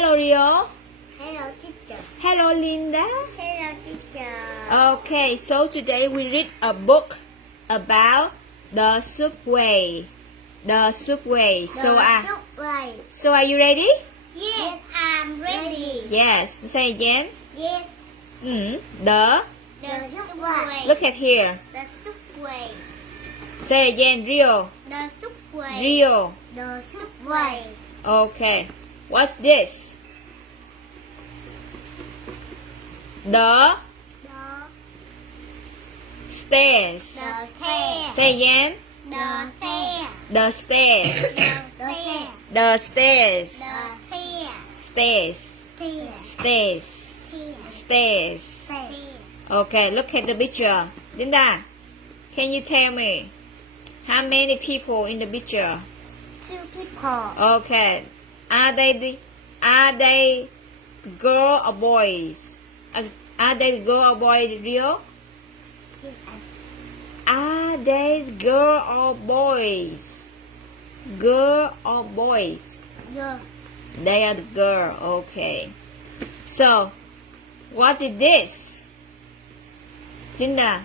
Hello Rio. Hello teacher. Hello Linda. Hello teacher. Okay, so today we read a book about the subway. The subway. So are you ready? Yes, I'm ready. Yes. Say again. Yes. The subway. Look at here. The subway. Say again, Rio. The subway. Rio. The subway. Okay. What's this? The stairs. The stairs. Say again. The stairs. The stairs. The stairs. The stairs. The Stairs. stairs. Stairs. Stairs. Stairs. Okay, look at the picture. Linda, can you tell me how many people in the picture? 2 people. Okay. Are they girl or boys? Are they girl or boy, Rio? Are they girl or boys? Girl or boys? Yeah. They are the girl. Okay. So, what is this? Linda?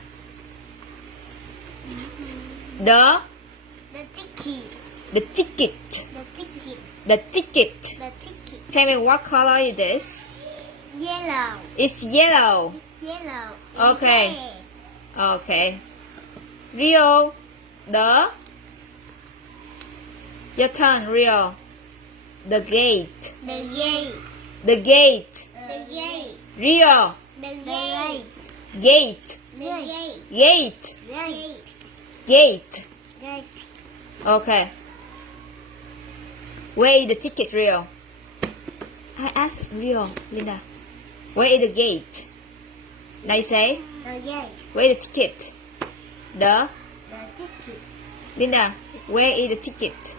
The The ticket. ticket. The ticket. The ticket. The ticket. Tell me what color is this? Yellow. It's yellow. Yellow. Okay. Red. Okay. Rio, your turn, Rio. The gate. The gate. The gate. The gate. Rio, The gate. gate. The gate. Gate. Gate. Gate. Gate. Okay. Where is the ticket, Rio? I asked Rio, Linda. Where is the gate? Now you say, The gate. where is the ticket? The The ticket. Linda, where is the ticket?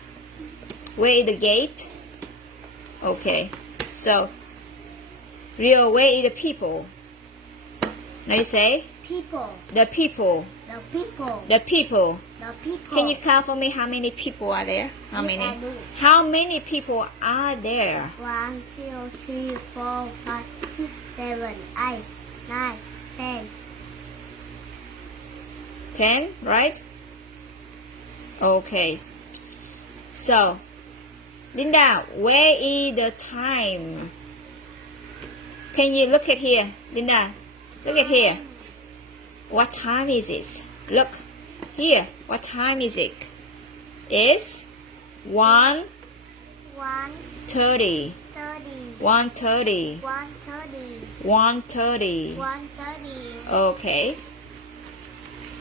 Where is the gate? Okay. So, Rio, where is the people? Now you say, People. the people. The people. The people. The people. Can you count for me how many people are there? How Yes, many? I do. How many people are there? 1, 2, 3, 4, 5, 6, 7, 8, 9, 10. 10, right? Okay. So, Linda, where is the time? Can you look at here? Linda, look at here. What time is it? Look here. What time is it? It's 1:30. 1:30. 1:30. 1:30. 1:30. 1:30. Okay.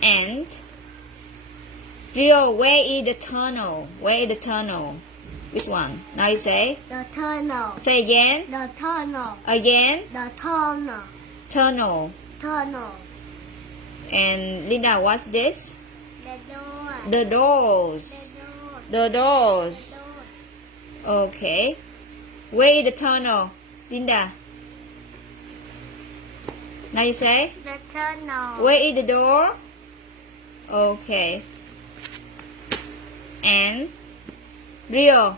And Rio, where is the tunnel? Where is the tunnel? Which one? Now you say. The tunnel. Say again. The tunnel. Again. The tunnel. Tunnel. Tunnel. And Linda, what's this? The door. The doors. The door. The doors. The door. Okay. Where is the tunnel? Linda. Now you say. The tunnel. Where is the door? Okay. And Rio.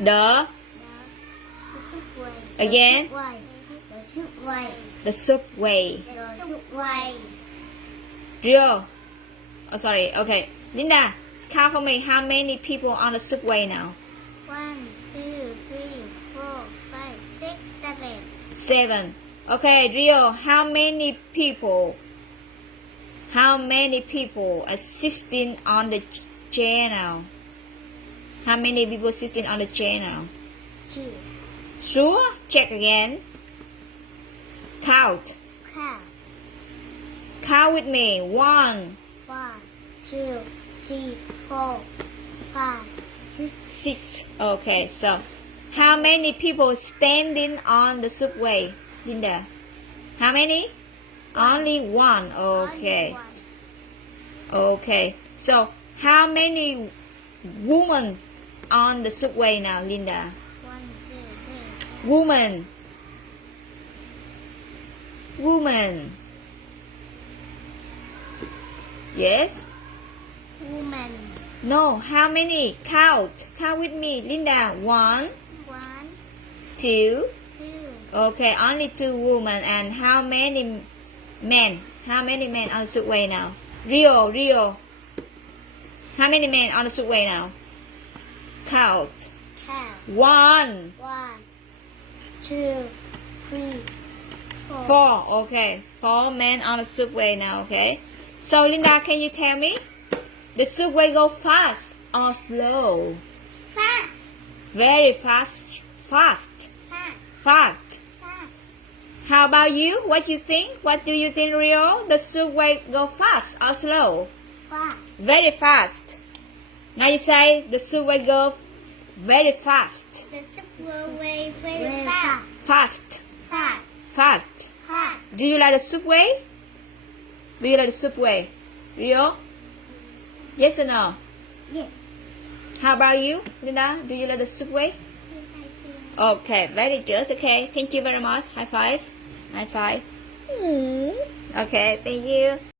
The subway. Again? The subway. the subway. The subway. Rio. Oh, sorry. Okay. Linda, count for me how many people on the subway now? 1, 2, 3, 4, 5, 6, 7. 7. Okay, Rio, how many people? How many people are sitting on the chair now? How many people sitting on the chair now? 2. Sure? Check again. Count. Count. Count with me. 1, 1, 2, 3, 4, 5, 6. 6. Okay, so how many people standing on the subway, Linda? How many? Only one. Okay. Okay. So how many women on the subway now, Linda? 1, 2, 3. Woman. Woman. Yes? Woman. No, how many? Count with me, Linda. 1, 1, 2. 2, Okay, only 2 women. And how many men? How many men on the subway now? Rio. How many men on the subway now? Count. count. 1, 1, 2, 3, 4. 4. Okay, 4 men on the subway now. Okay. So Linda, can you tell me? The subway go fast or slow? Fast, Very fast. fast, Fast. fast. How about you? What do you think? What do you think, Rio? The subway go fast or slow? Fast. Very fast. Now you say the subway go very fast. The subway very fast. Fast. Fast. Fast. Fast. Do you like the subway? Do you like the subway? Rio? Yes or no? Yeah. How about you, Linda? Do you like the subway? Okay, very good. Okay, thank you very much. High five. High five. Okay, thank you.